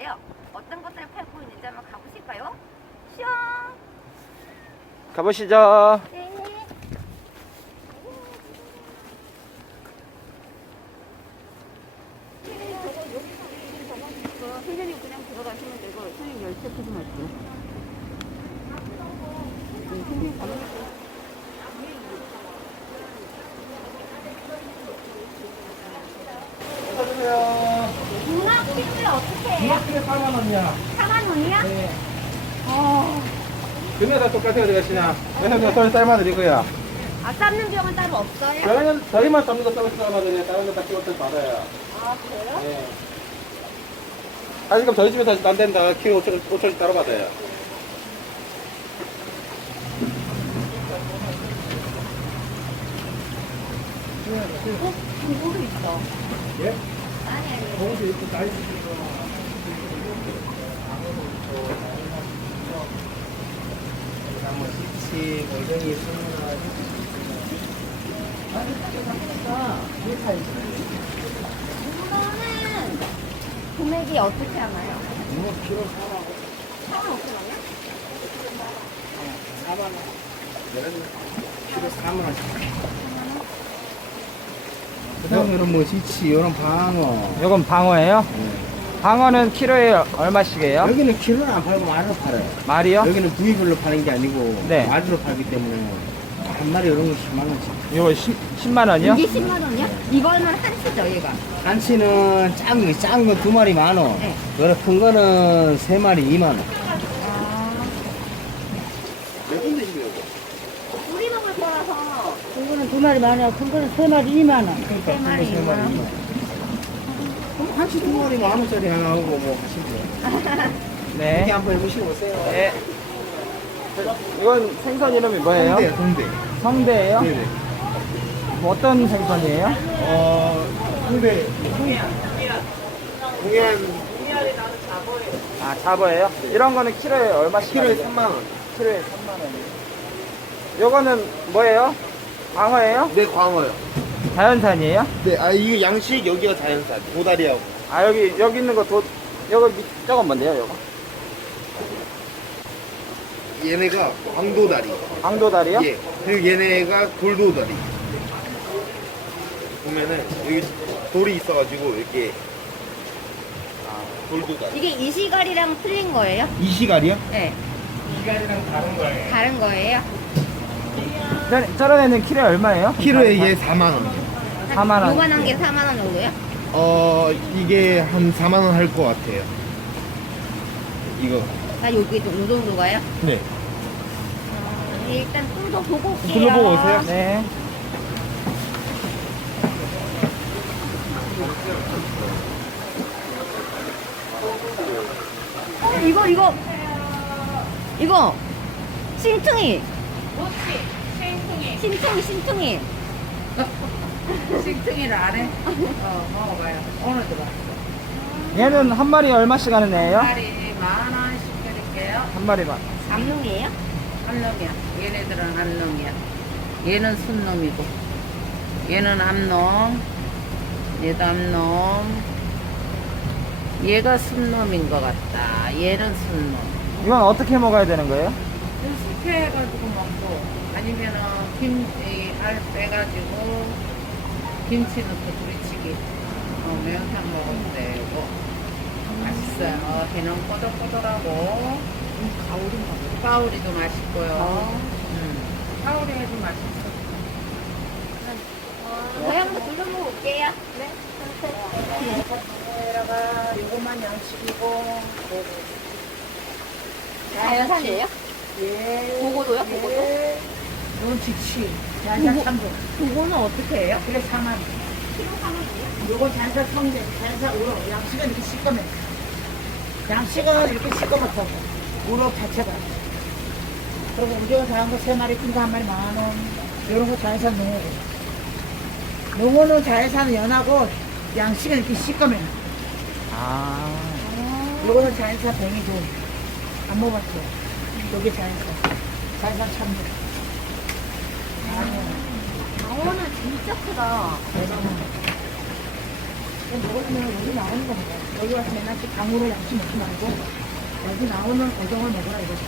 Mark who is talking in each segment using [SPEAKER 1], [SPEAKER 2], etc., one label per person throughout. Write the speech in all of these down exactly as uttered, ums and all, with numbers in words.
[SPEAKER 1] 있는데요. 어떤 것들을 팔고 있는지 한번 가보실까요? 슝!
[SPEAKER 2] 가보시죠.
[SPEAKER 1] 네. 선생님 그냥 들어가시면 되고 선생님 열쇠 푸지 마시고. 선생님 가만히
[SPEAKER 2] 안녕하세요.
[SPEAKER 1] 문화키를 어떻게 해요?
[SPEAKER 2] 이마트에 사만 원이야.
[SPEAKER 1] 사만 원이야?
[SPEAKER 2] 네.
[SPEAKER 1] 어.
[SPEAKER 2] 금액 다 똑같아요, 되겠으냐? 왜냐면 저희 삶아드리고요.
[SPEAKER 1] 아, 삶는 병은 따로 없어요?
[SPEAKER 2] 저희는, 저희만 삶는 거 서비스 삶아드려요. 다른 거 다 키로수 받아요.
[SPEAKER 1] 아, 그래요?
[SPEAKER 2] 네. 아, 지금 저희 집에서 안 된다. 키로 오천 원씩 따로 받아요.
[SPEAKER 1] 어? 그거도 있어.
[SPEAKER 2] 예?
[SPEAKER 1] 아니, 아니.
[SPEAKER 2] 거기서 이렇게 나이 드시고. 뭐, 시치, 골뱅이, 순무라.
[SPEAKER 1] 이거는 금액이 어떻게 하나요?
[SPEAKER 2] 이거 키로 사만
[SPEAKER 1] 사만 오천 원이요?
[SPEAKER 2] 사만 원. 얘는 키로 사만 원씩. 그 다음에는 뭐 지치, 이런 방어.
[SPEAKER 3] 요건 방어예요? 방어는 키로에 얼마씩이에요?
[SPEAKER 2] 여기는 키로는 안 팔고 마리로 팔아요.
[SPEAKER 3] 말이요?
[SPEAKER 2] 여기는 부위별로 파는 게 아니고
[SPEAKER 3] 네.
[SPEAKER 2] 마리로 팔기 때문에 한 마리 이런 거 십만 원씩.
[SPEAKER 3] 요거 십만 원이요?
[SPEAKER 1] 이게 십만 원이요? 이거는 한치죠, 얘가.
[SPEAKER 2] 한치는 작은 거, 작은 거 두 마리 만 원.
[SPEAKER 1] 네.
[SPEAKER 2] 그래 큰 거는 세 마리 이만 원. 몇 분 드시려고?
[SPEAKER 1] 우리 먹을 거라서
[SPEAKER 4] 큰 거는 두 마리 만 원, 큰 거는 세 마리 이만 원.
[SPEAKER 1] 세 마리
[SPEAKER 2] 세 마리 이만 원. 그럼 한치 두 마리 만 원짜리 하나 하고 뭐 하시죠.
[SPEAKER 3] 네.
[SPEAKER 2] 이렇게 한번 해보시고 오세요.
[SPEAKER 3] 네. 이건 생선 이름이 뭐예요?
[SPEAKER 2] 동대, 동대.
[SPEAKER 3] 성대예요?
[SPEAKER 2] 네네.
[SPEAKER 3] 뭐 어떤 생선이에요?
[SPEAKER 2] 어, 동대. 동해안.
[SPEAKER 3] 아, 잡어예요? 이런 거는 키로에 얼마씩?
[SPEAKER 2] 키로에
[SPEAKER 3] 하는데요?
[SPEAKER 2] 삼만 원.
[SPEAKER 3] 키로에 삼만 원이요. 요거는 뭐예요? 방어예요?
[SPEAKER 2] 네, 광어요.
[SPEAKER 3] 자연산이에요?
[SPEAKER 2] 네, 아, 이거 양식, 여기가 자연산. 도다리하고.
[SPEAKER 3] 아, 여기 여기 있는 거 도, 요거 밑, 저건 뭔데요, 요거?
[SPEAKER 2] 얘네가 광도다리.
[SPEAKER 3] 강도다리요?
[SPEAKER 2] 예. 그리고 얘네가 돌도다리. 보면은 여기 돌이 있어가지고 이렇게 아, 돌도다리.
[SPEAKER 1] 이게 이시갈이랑 틀린 거예요?
[SPEAKER 2] 이시갈이요?
[SPEAKER 1] 네.
[SPEAKER 2] 이시갈이랑 다른 거예요.
[SPEAKER 1] 다른 거예요?
[SPEAKER 3] 저- 저런 애는 키로에 얼마예요?
[SPEAKER 2] 키로에 얘 사만 원.
[SPEAKER 3] 사만 원.
[SPEAKER 1] 요만한 게 사만 원 정도요?
[SPEAKER 2] 어, 이게 한 사만 원 할 것 같아요. 이거.
[SPEAKER 1] 나 여기 좀, 요 정도가요?
[SPEAKER 2] 네.
[SPEAKER 1] 일단 좀 더 보고 올게요.
[SPEAKER 2] 둘러보고 오세요.
[SPEAKER 3] 네.
[SPEAKER 1] 어, 이거, 이거. 이거. 신퉁이. 신퉁이, 신퉁이.
[SPEAKER 4] 식팅이를 안 해? 어, 먹어봐요. 오늘 들어왔어.
[SPEAKER 3] 얘는 한 마리 얼마씩 하는 애예요?
[SPEAKER 4] 마리 만 원씩 드릴게요.
[SPEAKER 3] 한 마리만.
[SPEAKER 1] 암놈이에요?
[SPEAKER 4] 한놈이야. 얘네들은 한놈이야. 얘는 순놈이고. 얘는 암놈. 얘도 암놈. 얘가 순놈인 것 같다. 얘는 순놈.
[SPEAKER 3] 이건 어떻게 먹어야 되는 거예요?
[SPEAKER 4] 숙회해가지고 먹고, 아니면은 김, 이, 알 빼가지고, 김치 넣고 부리치기. 어, 매운탕 먹으면 되고. 맛있어요. 걔는 꼬들꼬들하고. 가오리 가오리도 맛있고요. 음. 가오리 해도 맛있어.
[SPEAKER 1] 저희 한번 둘러보고 올게요. 네.
[SPEAKER 4] 에다가 요거만 양식이고.
[SPEAKER 1] 자연산이에요?
[SPEAKER 4] 예.
[SPEAKER 1] 보고도요? 보고도?
[SPEAKER 4] 이건 지치. 잔사 삼 분.
[SPEAKER 1] 보고는 어떻게 해요?
[SPEAKER 4] 그래 사만 원.
[SPEAKER 1] 키로 사만 원이요?
[SPEAKER 4] 요거 잔사 성대, 잔사 우럭. 양식은 이렇게 씻거면. 양식은 이렇게 씻거면 우럭 자체가. 그리고 우리가 다한 거 세 마리, 큰 거 한 마리 만 원. 요런 거 자연산 농어고. 농어는 자연산 연하고, 양식은 이렇게 씻거면.
[SPEAKER 3] 아.
[SPEAKER 4] 요거는 자연산 뱅이도. 안 먹었어. 여기 자연산. 자연산 참돔.
[SPEAKER 1] 강원은 진짜 크다.
[SPEAKER 4] 먹으면 여기 나오는 거 먹어. 여기 와서 맨날 또 강으로 양치 먹지 말고 여기 나오는 오종을 먹으라 이거지.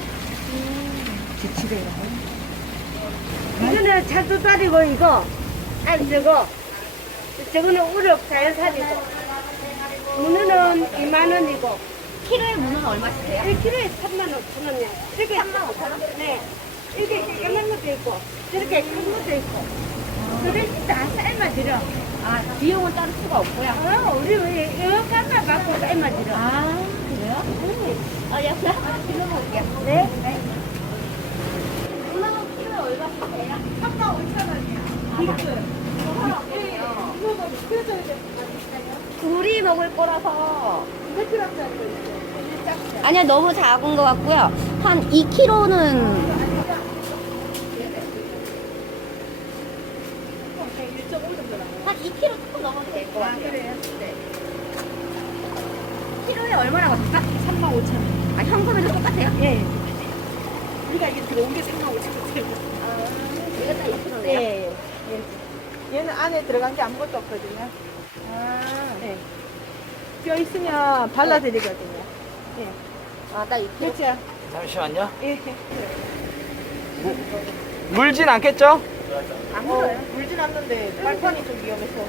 [SPEAKER 4] 지치대 이런 거.
[SPEAKER 1] 이거는 차두다리고 이거 아니 저거 저거는 우럭 자연산이고 문어는 이만 원이고 키로에 문어는 얼마씩이에요? 일 키로에 삼만 오천 원이요. 이렇게 삼만 오천 원? 네. 이렇게 조그만 것도 있고 저렇게 큰 것도 있고 그래서 다 삶아드려. 아 비용은 따로 수가 없고요? 어 우리 이거 값만 받고 삶아드려. 아 그래요? 네. 어 옆에 한번 들러볼게요. 네. 네. 문어는 키로에 얼마씩이에요? 삼만 오천 원이요. 둘이 먹을 거라서 몇 킬로짜리 아니요 너무 작은 것 같고요 한 이 킬로그램는 한 이 킬로그램 조금 넘어도 될 것 같아요. 그래요? 네. 키로에 얼마라고 할까? 삼만 오천 원. 아 현금에도 똑같아요? 예. 예. 우리가 이게 들어온 게 삼만 오천 원이에요. 아 이거 딱 이 킬로그램네요? 예. 예.
[SPEAKER 5] 얘는 안에 들어간 게 아무것도 없거든요.
[SPEAKER 1] 아,
[SPEAKER 5] 네. 뼈 있으면 발라드리거든요. 네.
[SPEAKER 1] 아, 딱 이 킬로그램.
[SPEAKER 5] 그렇죠?
[SPEAKER 3] 잠시만요.
[SPEAKER 5] 이렇게.
[SPEAKER 3] 물진 않겠죠?
[SPEAKER 5] 안 물어요. 물진 않는데 발판이 좀 위험해서.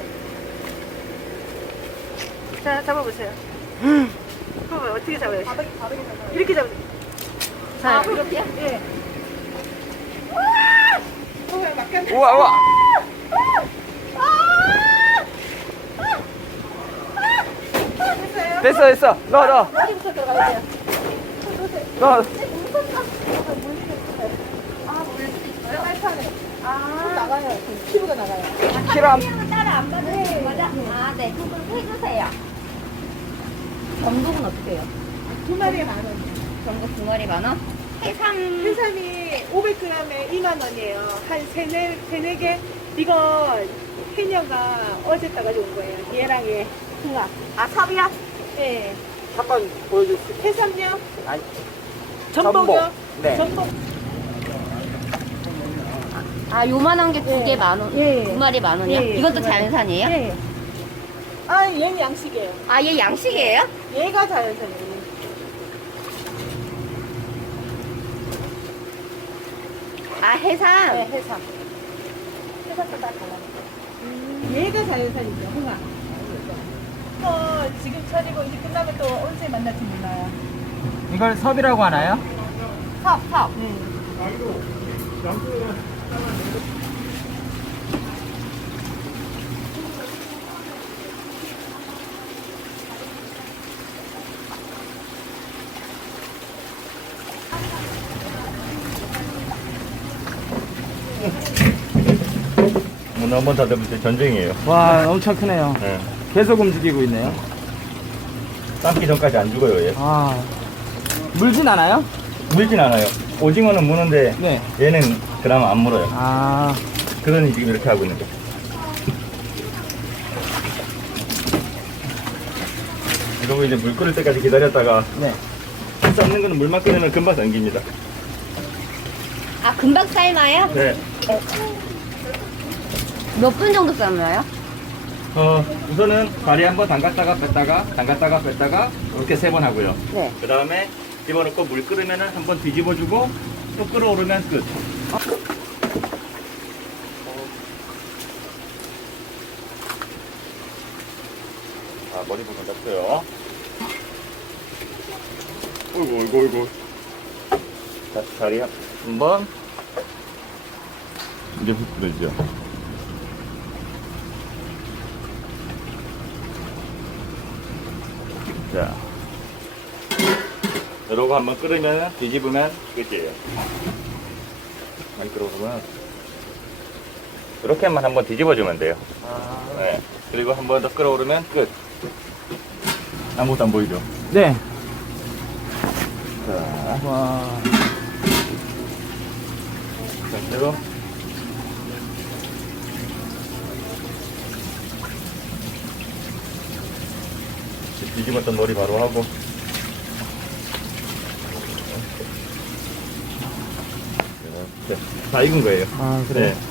[SPEAKER 5] 자, 잡아보세요. 봐봐요. 어떻게 잡아요? 바닥에, 바닥에 잡아요. 이렇게 잡으세요. 자,
[SPEAKER 1] 아, 그렇게요?
[SPEAKER 5] 예. 어, 막간
[SPEAKER 3] 우와, 우와.
[SPEAKER 5] 됐어요?
[SPEAKER 3] 됐어, 됐어. 넣어, 넣어.
[SPEAKER 5] 어디부터 들어가야 돼요?
[SPEAKER 3] 넣어.
[SPEAKER 1] 아, 물도 있어요?
[SPEAKER 5] 발판에.
[SPEAKER 1] 아,
[SPEAKER 5] 나가요. 피부가 나가요.
[SPEAKER 3] 키로 한,
[SPEAKER 1] 은 따로 안 받으시는 거죠? 아, 네. 그럼 해주세요. 전복은 어떻게 해요?
[SPEAKER 5] 두 마리에 만 원.
[SPEAKER 1] 전복 두 마리 만 원? 해삼.
[SPEAKER 5] 해삼이 오백 그램에 이만 원이에요. 한 세네, 세네 개. 이거 해녀가 어제 따가지고 온 거예요. 얘랑 얘. 홍합.
[SPEAKER 1] 아, 섭이요?
[SPEAKER 5] 예.
[SPEAKER 3] 잠깐 보여주세요.
[SPEAKER 5] 해삼요?
[SPEAKER 3] 아니,
[SPEAKER 5] 전복요?
[SPEAKER 3] 전복. 네.
[SPEAKER 5] 전복.
[SPEAKER 1] 아, 요만한 게 두 개
[SPEAKER 5] 예.
[SPEAKER 1] 만 원.
[SPEAKER 5] 예.
[SPEAKER 1] 두 마리 만 원이요?
[SPEAKER 5] 예, 예,
[SPEAKER 1] 이건 또
[SPEAKER 5] 두 마리.
[SPEAKER 1] 자연산이에요?
[SPEAKER 5] 예. 아, 얘는 양식이에요.
[SPEAKER 1] 아, 얘 양식이에요?
[SPEAKER 5] 얘가 자연산이에요.
[SPEAKER 1] 아, 해삼?
[SPEAKER 5] 네, 해삼. 해삼도 다 달라. 얘가 자연산이죠, 홍합. 어, 지금 차리고 이제 끝나면 또 언제 만날지 몰라요.
[SPEAKER 3] 이걸 섭이라고 하나요?
[SPEAKER 1] 섭, 섭.
[SPEAKER 5] 네.
[SPEAKER 2] 문어 한번 닫으면 이제 전쟁이에요.
[SPEAKER 3] 와, 엄청 크네요.
[SPEAKER 2] 네.
[SPEAKER 3] 계속 움직이고 있네요.
[SPEAKER 2] 삶기 전까지 안 죽어요, 얘.
[SPEAKER 3] 아, 물진 않아요?
[SPEAKER 2] 물진 않아요. 오징어는 무는데
[SPEAKER 3] 네.
[SPEAKER 2] 얘는 그나마 안 물어요.
[SPEAKER 3] 아,
[SPEAKER 2] 그러니 지금 이렇게 하고 있는 거죠. 이러고 이제 물 끓을 때까지 기다렸다가
[SPEAKER 3] 네.
[SPEAKER 2] 삶는 거는 물만 끓이면 금방 잠깁니다.
[SPEAKER 1] 아, 금방 삶아요?
[SPEAKER 2] 네.
[SPEAKER 1] 몇 분 정도 삶아요?
[SPEAKER 2] 어, 우선은 다리 한번 담갔다가 뺐다가 담갔다가 뺐다가 이렇게 세 번 하고요.
[SPEAKER 1] 네.
[SPEAKER 2] 그 다음에 집어넣고 물 끓으면 한번 뒤집어주고 또 끓어오르면 끝. 자, 머리 부분 닦고요. 어이구, 어이구, 어이구. 다시 다리 한 번. 이제 훅 끓이죠. 자, 이러고 한번 끓으면 뒤집으면 끝이에요. 많이 끓어보면 이렇게만 한번 뒤집어주면 돼요.
[SPEAKER 3] 아,
[SPEAKER 2] 네. 그리고 한 번 더 끓어오르면 끝. 아무것도 안 보이죠?
[SPEAKER 3] 네.
[SPEAKER 2] 자,
[SPEAKER 3] 와,
[SPEAKER 2] 상태로 뒤집었던 놀이 바로 하고. 이렇게 다 익은 거예요.
[SPEAKER 3] 아, 그래요?
[SPEAKER 2] 네.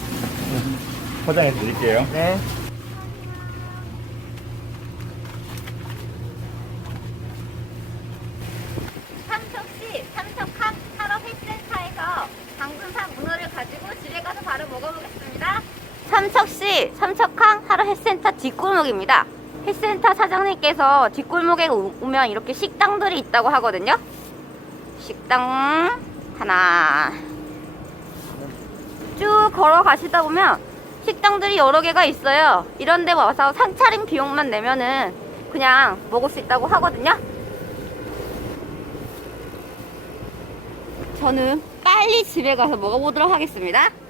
[SPEAKER 2] 포장해 드릴게요.
[SPEAKER 3] 네.
[SPEAKER 6] 여기 삼척항 하루 햇센터 뒷골목입니다. 햇센터 사장님께서 뒷골목에 오- 오면 이렇게 식당들이 있다고 하거든요. 식당 하나 쭉 걸어가시다 보면 식당들이 여러 개가 있어요. 이런 데 와서 상차림 비용만 내면은 그냥 먹을 수 있다고 하거든요. 저는 빨리 집에 가서 먹어보도록 하겠습니다.